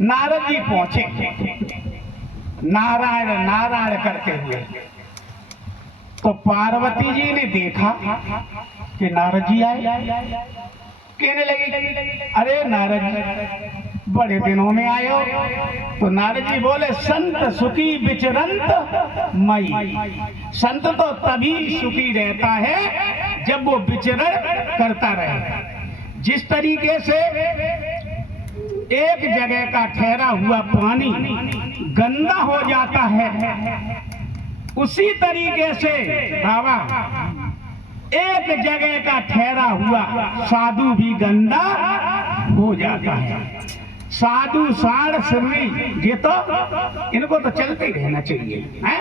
नारद जी पहुंचे नारायण नारायण करते हुए। तो पार्वती जी ने देखा कि नारद जी आए, कहने लगी अरे नारद जी बड़े दिनों में आए हो। तो नारद जी बोले संत सुखी विचरंत मई। संत तो तभी सुखी रहता है जब वो विचरण करता रहे। जिस तरीके से एक जगह का ठहरा हुआ पानी गंदा हो जाता है, उसी तरीके से बाबा एक जगह का ठहरा हुआ साधु भी गंदा हो जाता है। साधु साढ़ श्री, ये तो इनको तो चलते ही रहना चाहिए है?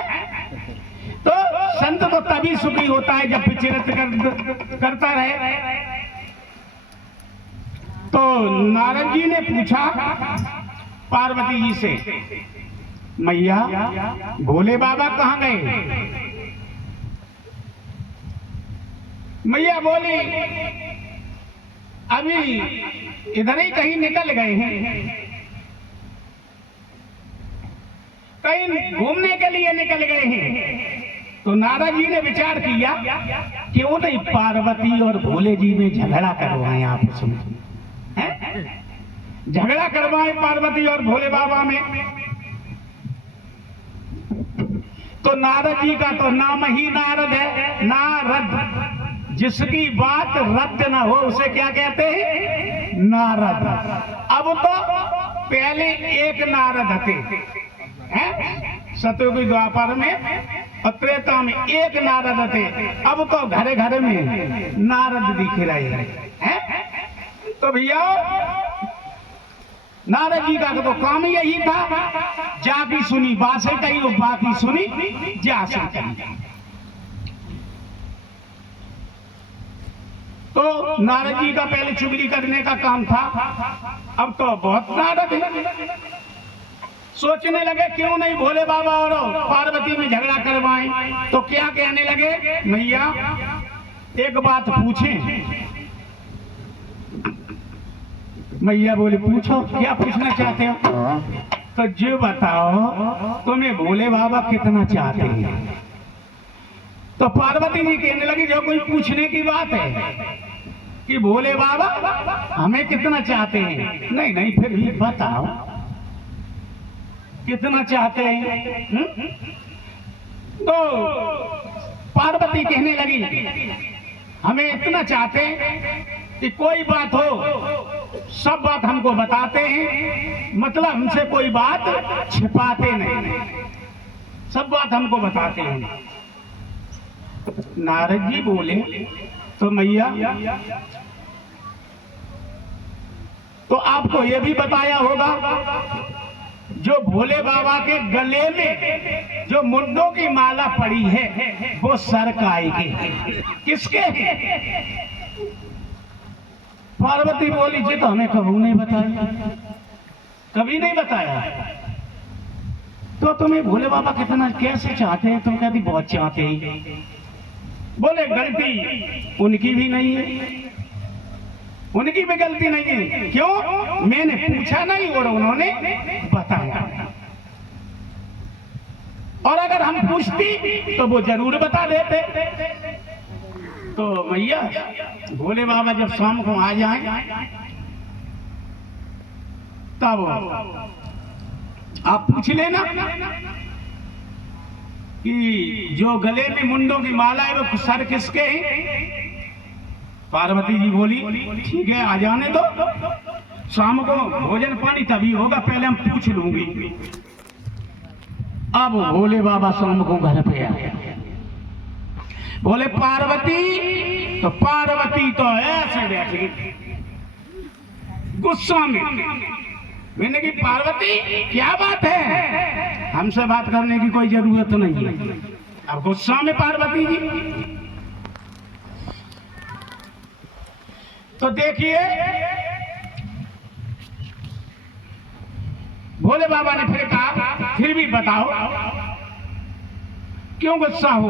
तो संत तो तभी सुखी होता है जब विचरित करता रहे। तो नारद जी ने पूछा पार्वती जी से, मैया भोले बाबा कहाँ गए? मैया बोली अभी इधर ही कहीं निकल गए हैं, कहीं घूमने के लिए निकल गए हैं। तो नारद जी ने विचार किया क्यों नहीं पार्वती और भोले जी में झगड़ा करवाएं आपस में, झगड़ा करवाएं पार्वती और भोले बाबा में। तो नारद जी का तो नाम ही नारद है, नारद। जिसकी बात रद्द न हो उसे क्या कहते हैं? नारद। अब तो पहले एक नारद थे, सतयुग द्वापर में और त्रेता में एक नारद थे। अब तो घरे घरे में नारद दिख रहे हैं। तो भैया नारद जी का तो काम यही था, जाकी सुनी बासे कही और बाकी सुनी जासे कही। तो नारद जी का पहले चुगली करने का काम था, अब तो बहुत नारद है। सोचने लगे क्यों नहीं भोले बाबा और पार्वती में झगड़ा करवाएं। तो क्या कहने लगे, मैया एक बात पूछें? मैया बोले पूछो, क्या पूछना चाहते हो? तो जो बताओ तुम्हें भोले बाबा कितना चाहते हैं? तो पार्वती जी कहने लगी जो कोई पूछने की बात है कि भोले बाबा हमें कितना चाहते हैं? नहीं नहीं फिर भी बताओ कितना चाहते हैं? तो पार्वती कहने लगी हमें इतना चाहते हैं कि कोई बात हो सब बात हमको बताते हैं, मतलब हमसे कोई बात छिपाते नहीं, सब बात हमको बताते हैं। नारद जी बोले तो मैया तो आपको ये भी बताया होगा जो भोले बाबा के गले में जो मुंडों की माला पड़ी है वो सरकाई की किसके है? पार्वती बोली जी तो हमें कभी नहीं बताया, कभी नहीं बताया। तो तुम्हें भोले बाबा कितना कैसे चाहते हैं? तुम कहती बहुत चाहते हैं। बोले गलती उनकी भी नहीं है, उनकी भी गलती नहीं है। क्यों? मैंने पूछा नहीं और उन्होंने बताया, और अगर हम पूछती तो वो जरूर बता देते। तो भैया भोले बाबा जब शाम को आ जाए तब आप पूछ लेना कि जो गले में मुंडों की माला है वो सर किसके हैं? पार्वती जी बोली ठीक है आ जाने दो, शाम को भोजन पानी तभी होगा, पहले हम पूछ लूंगी। अब भोले बाबा शाम को घर पे आए, बोले पार्वती, तो पार्वती तो ऐसे बैठी गुस्सा में। मैंने की पार्वती क्या बात है? हमसे बात करने की कोई जरूरत नहीं है। अब गुस्सा में पार्वती जी। तो देखिए भोले बाबा ने फिर कहा फिर भी बताओ क्यों गुस्सा हो?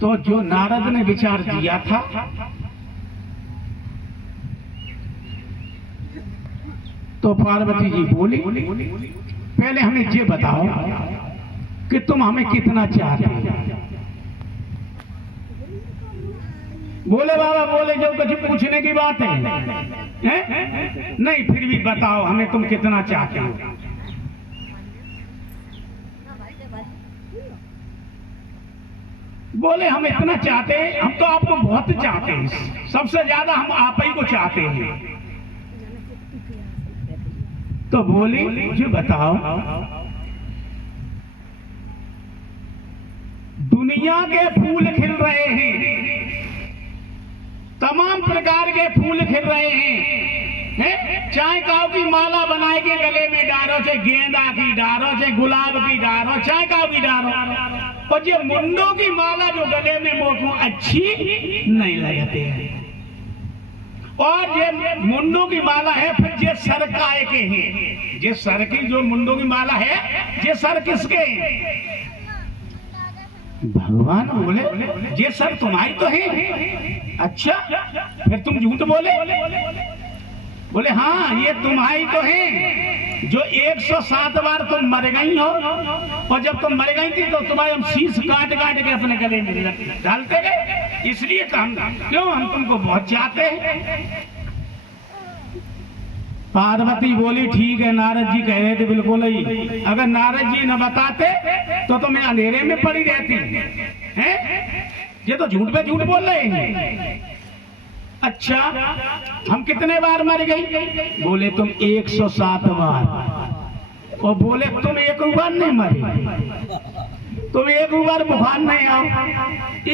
तो जो नारद ने विचार दिया था तो पार्वती जी बोली, पहले हमें ये बताओ कि तुम हमें कितना चाहते हो। बोले बाबा, बोले जो कुछ पूछने की बात है, नहीं फिर भी बताओ हमें तुम कितना चाहते हो। बोले हम इतना चाहते हैं, हम तो आपको बहुत चाहते हैं, सबसे ज्यादा हम आप ही को चाहते हैं। तो बोली मुझे बताओ, दुनिया के फूल खिल रहे हैं, तमाम प्रकार के फूल खिल रहे हैं, चाहे काऊ की माला बनाए के गले में डारो, चाहे गेंदा की डारो, चाहे गुलाब की डारो, चाहे काऊ की डारो, और ये मुंडों की माला जो गले में मोको अच्छी नहीं लगते हैं। और ये मुंडों की माला है, फिर ये सर काय के हैं, ये सर की जो मुंडों की माला है, ये सर किसके हैं? भगवान बोले ये सर तुम्हारी तो है। अच्छा, फिर तुम झूठ बोले? बोले हाँ ये तुम्हारी तो है, जो 107 बार तुम मर गई हो, और जब तुम मर गई थी तो तुम्हारे हम शीश काट काट के अपने गले में डालते गए, इसलिए हम क्यों हम तुमको बहुत चाहते हैं। पार्वती बोली ठीक है, नारद जी कह रहे थे बिल्कुल ही, अगर नारद जी न बताते तो मैं अंधेरे में पड़ी रहती हैं। ये तो झूठ पे झूठ बोल रहे हैं। अच्छा हम कितने बार मर गई? बोले तुम 107 बार। और बोले तुम एक बार नहीं मरी, तुम एक बार बुखार नहीं आओ,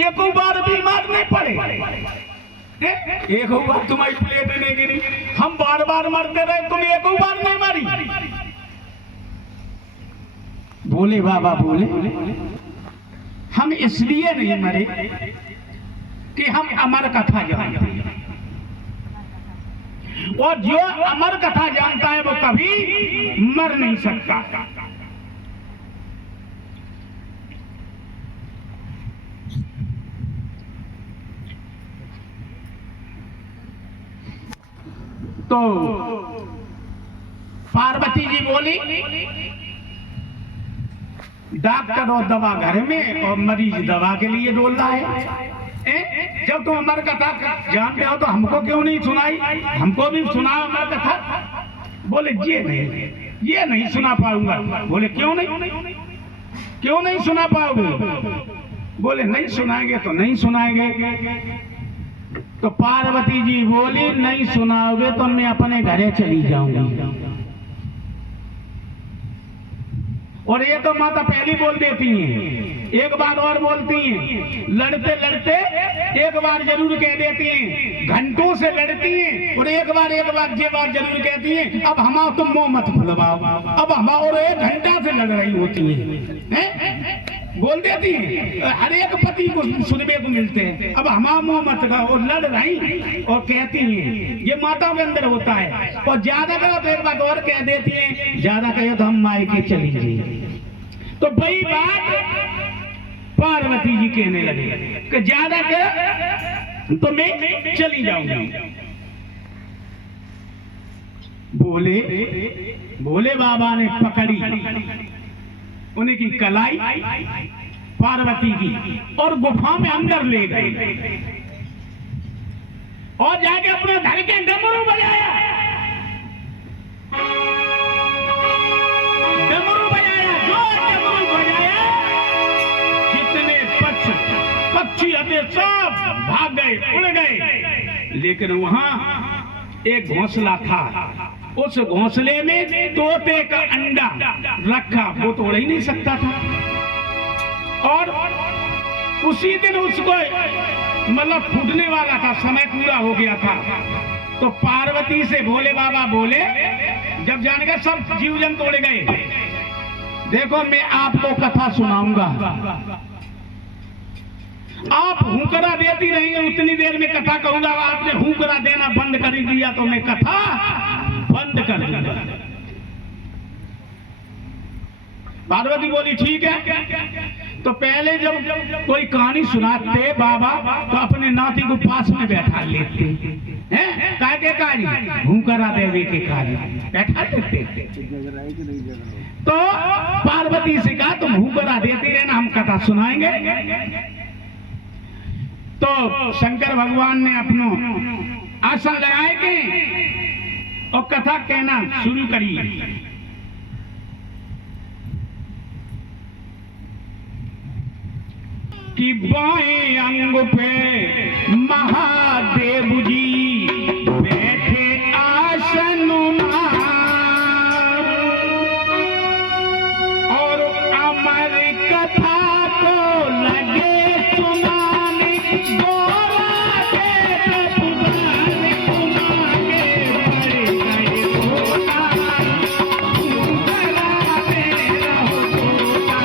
एक बार बीमार नहीं पड़े, एक बार तुम्हारी प्लेट नहीं गिरी, हम बार बार मरते रहे, तुम एक बार नहीं मरी। बोले बाबा बोले हम इसलिए नहीं मरे कि हम अमर कथा जानते हैं, और जो अमर कथा जानता है वो कभी मर नहीं सकता। तो पार्वती जी बोली डॉक्टर और दवा घर में और मरीज दवा के लिए डोल रहा है। जब तुम अमर कथा जानते हो तो हमको क्यों नहीं सुनाई? हमको भी सुनाओ अमर कथा। बोले ये नहीं सुना पाऊंगा। बोले क्यों नहीं सुना पाओगे? बोले नहीं सुनाएंगे तो नहीं सुनाएंगे। तो पार्वती जी बोली नहीं सुनाओगे तो मैं अपने घरे चली जाऊंगी। और ये तो माता पहली बोल देती हैं, एक बार और बोलती हैं, लड़ते लड़ते एक बार जरूर कह देती हैं, घंटों से लड़ती हैं और एक बार ये बात जरूर कहती हैं, अब हम तुम मुंह मत खुलवाओ, अब हम और 1 घंटा से लड़ रही होती हैं, बोल देती हैं। हर एक पति को सुनने को मिलते हैं, अब हम मुंह मत खाओ, और लड़ रही और कहती हैं। ये माताओं के अंदर होता है। और ज्यादा करो तो एक बात और कह देती हैं, ज्यादा कहे तो हम मायके चली जाए। तो वही बात पार्वती जी कहने लगे कि ज्यादा करो तो मैं चली जाऊंगी। बोले बाबा ने पकड़ी उनकी कलाई पार्वती की और गुफा में अंदर ले गए और जाके अपने धर के डमरू बजाया, जो डमरू बजाया, जितने पक्षी आते सब भाग गए, उड़ गए। लेकिन वहां एक घोंसला था, उस घोंसले में तोते का अंडा रखा, वो तोड़ ही नहीं सकता था। और उसी दिन उसको मतलब फूटने वाला था, समय पूरा हो गया था। तो पार्वती से भोले बाबा बोले, जब जान गए सब जीव जंतु तोड़े गए, देखो मैं आपको कथा सुनाऊंगा, आप हुंकरा देती रहेंगे, उतनी देर में कथा करूंगा। आपने हुंकरा देना बंद कर दिया तो मैं कथा बंद कर दूंगा। पार्वती बोली ठीक है। तो पहले जब कोई कहानी सुनाते बाबा तो अपने नाती को पास में बैठा लेते हैं, काके काजी भूकरा देवी के काजी बैठा लेते। तो पार्वती से कहा तुम भूकरा देते रहना, हम कथा सुनाएंगे। तो शंकर भगवान ने अपनो आसन लगाए के और कथा कहना शुरू करी। कि बाएं अंग पे महादेव जी बैठे आसन और अमर कथा को लगे सुनाने, गोरा के पुराने सुनाने पड़ गए होता, भूकरा दे रहो होता।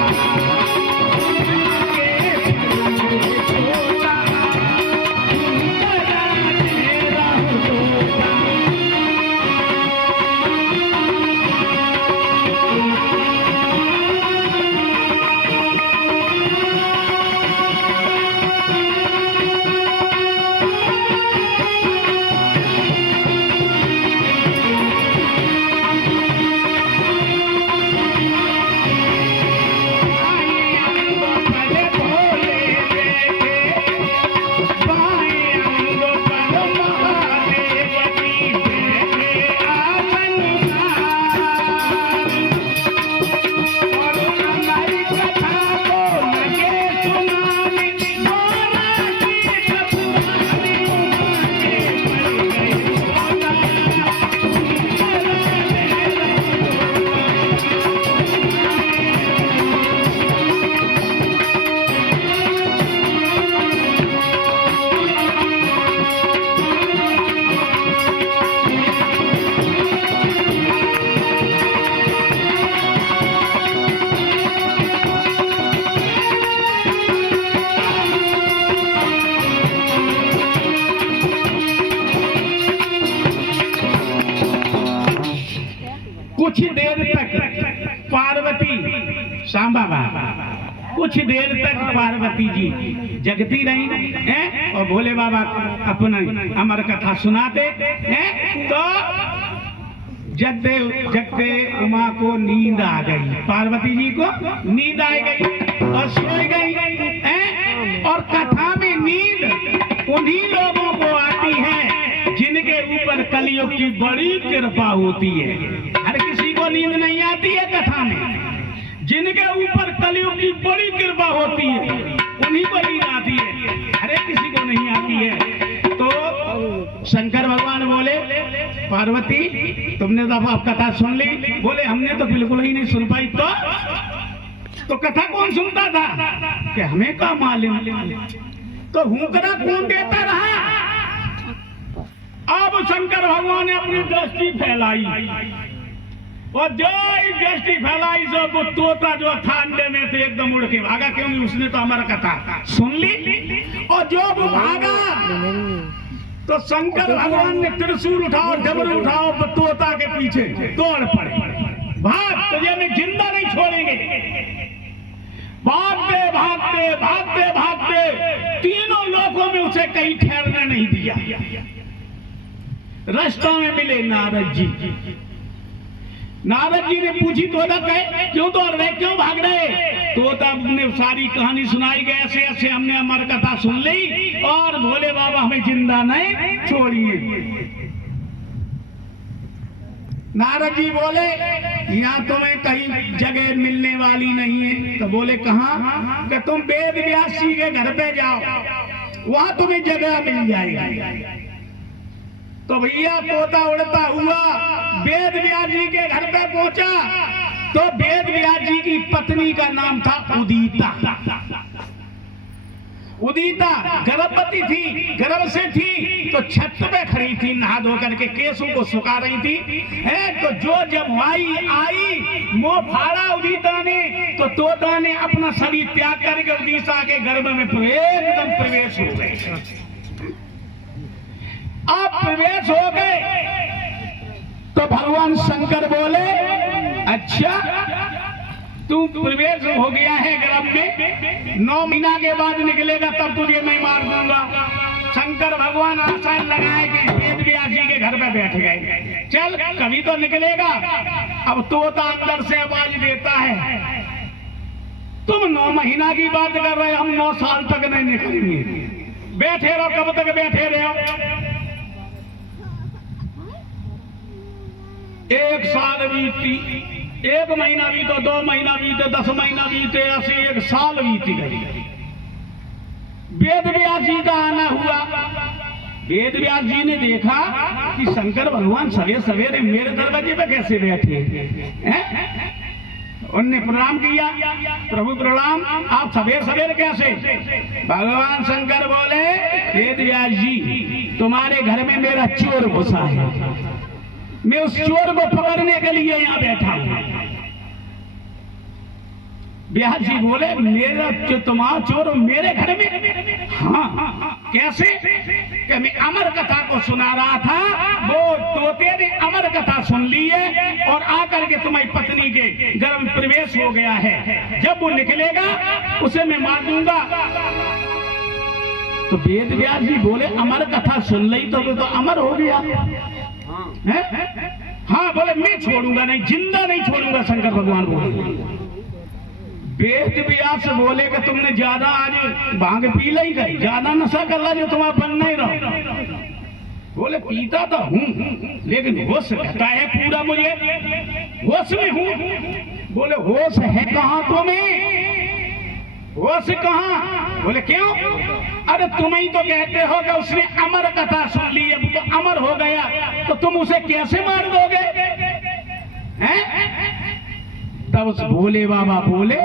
कुछ देर तक पार्वती सांबा बाबा कुछ देर तक पार्वती जी जगती रही हैं और भोले बाबा अपना अमर कथा सुनाते हैं। तो जगते जगते उमा को नींद आ गई, पार्वती जी को नींद आ गई और सो गई हैं। और कथा में नींद उन्हीं लोगों को आती है जिनके ऊपर कलयुग की बड़ी कृपा होती है। हर किसी को नींद नहीं आती है कथा में, जिनके ऊपर कलयुग की बड़ी कृपा होती है उन्हीं को नींद आती है, हर किसी को नहीं आती है। तो शंकर भगवान बोले पार्वती तुमने तो अब कथा सुन ली। बोले हमने तो बिल्कुल ही नहीं सुन पाई। तो कथा कौन सुनता था कि हमें क्या मालूम। तो हुंकरा कौन देता रहा। अब शंकर भगवान ने अपनी दृष्टि फैलाई और जो दृष्टि फैलाई जो वो तोता जो था अंडे में थे एकदम उड़ के भागा, क्योंकि उसने तो हमारा कथा सुन ली। और जो वो भागा तो शंकर भगवान ने त्रिशूल उठाओ डमरू उठाओ तोता के पीछे दौड़ पड़े, भाग तुझे मैं जिंदा नहीं छोड़ेंगे। भागते भागते भागते भागते तीनों लोगों में उसे कहीं ठहरना नहीं दिया। रास्ते में मिले नारद जी। नारद जी ने पूछी तोता कहे क्यों दौड़ रहे, क्यों भाग रहे। तोता ने सारी कहानी सुनाई गई, ऐसे ऐसे हमने अमर कथा सुन ली और भोले बाबा हमें जिंदा नहीं छोड़िए। नारद जी बोले यहाँ तुम्हें कहीं जगह मिलने वाली नहीं है। तो बोले कहाँ। कि तुम वेद व्यास जी के घर पे जाओ, वहां तुम्हें जगह मिल जाएगी। तो भैया तोता उड़ता हुआ वेद व्यास जी के घर पे पहुंचा। तो वेद व्यास जी की पत्नी का नाम था उदिता। उदिता गर्भवती थी, गर्भ से थी, तो छत पे खड़ी थी, नहा धो करके केसों को सुखा रही थी। तो जो जब आई मुंह फाड़ा उदिता ने, तो तोता ने अपना शरीर त्याग करके उदिता के गर्भ में एकदम प्रवेश हो गए। आप प्रवेश हो गए तो भगवान शंकर बोले अच्छा तू प्रवेश हो गया है गर्भ में, 9 महीना के बाद निकलेगा तब तुझे मैं मार दूंगा। शंकर भगवान आसान लगाए कि वेद व्यास जी के घर में बैठ गए, चल कभी तो निकलेगा। अब तोता अंदर से आवाज देता है, तुम 9 महीना की बात कर रहे, हम 9 साल तक नहीं निकलेंगे। बैठे रहो, कब तक बैठे रहो? 1 साल बीती, 1 महीना बीते, 2 महीना बीते, 10 महीना बीते, ऐसे 1 साल बीत गई। वेद व्यास जी का आना हुआ। वेद व्यास जी ने देखा कि शंकर भगवान सवेरे सवेरे मेरे दरवाजे पे कैसे बैठे हैं? उनने प्रणाम किया, प्रभु प्रणाम, आप सवेरे सवेरे कैसे? भगवान शंकर बोले, वेद व्यास जी तुम्हारे घर में मेरा चोर घुसा है, मैं उस चोर को पकड़ने के लिए यहाँ बैठा हूँ। व्यास जी बोले, मेरा जो तुम्हारा चोर मेरे घर में? हाँ, कैसे? कि मैं अमर कथा को सुना रहा था, वो तोते ने अमर कथा सुन ली है और आकर के तुम्हारी पत्नी के गर्भ में प्रवेश हो गया है, जब वो निकलेगा उसे मैं मार दूंगा। तो वेद व्यास जी बोले, अमर कथा सुन ली तो अमर हो गया है? हाँ, बोले मैं छोड़ूंगा नहीं, जिंदा नहीं छोड़ूंगा। शंकर भगवान बोले। वेद व्यास बोले कि तुमने ज्यादा आज भांग पी ली गई, ज्यादा नशा कर ला जो तुम्हारा बन नहीं रहा। बोले पीता तो हूँ लेकिन होश रहता है पूरा, मुझे होश में हूँ। बोले होश है कहाँ तुम्हें? होश कहाँ? बोले क्यों? अरे तुम ही तो कहते हो कि उसने अमर कथा सुन ली, अब तो अमर हो गया, तो तुम उसे कैसे मार दोगे? हैं? तब उस भोले बाबा बोले,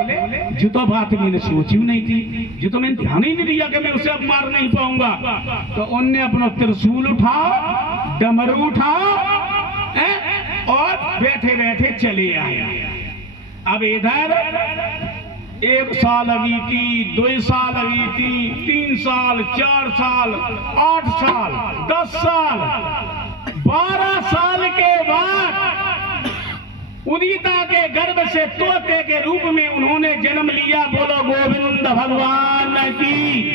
जो तो बात मैंने सोची नहीं थी, जो तो मैंने ध्यान ही नहीं दिया कि मैं उसे अब मार नहीं पाऊंगा। तो उनने अपना त्रिशूल उठा, डमरू उठा और बैठे बैठे चले आए। अब इधर 1 साल बीती, 2 साल बीती, 3 साल, 4 साल, 8 साल, 10 साल, 12 साल के बाद उदिता के गर्भ से तोते के रूप में उन्होंने जन्म लिया। बोलो गोविंद भगवान की।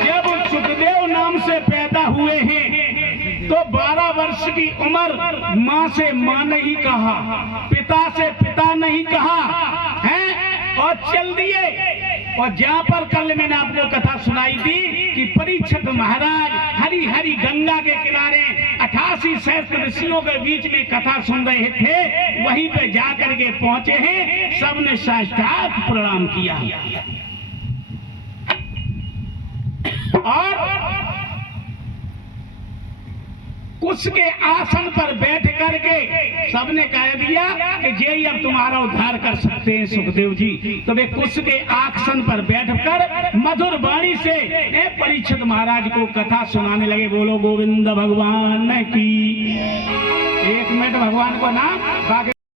जब सुखदेव नाम से पैदा हुए हैं तो 12 वर्ष की उम्र, माँ से माँ नहीं कहा, पिता से पिता नहीं कहा है, और चल दिए। और जहाँ पर कल मैंने आपको कथा सुनाई थी कि परीक्षित महाराज हरी हरी गंगा के किनारे 88 सहस्त्र ऋषियों के बीच में कथा सुन रहे थे, वहीं पे जाकर के पहुंचे हैं, सबने साष्टांग प्रणाम किया। और उसके आसन पर बैठ करके सबने कह दिया कि जे अब तुम्हारा उद्धार कर सकते हैं सुखदेव जी। तो वे कुश के आसन पर बैठकर मधुर वाणी से परीक्षित महाराज को कथा सुनाने लगे। बोलो गोविंद भगवान की। 1 मिनट भगवान को नाम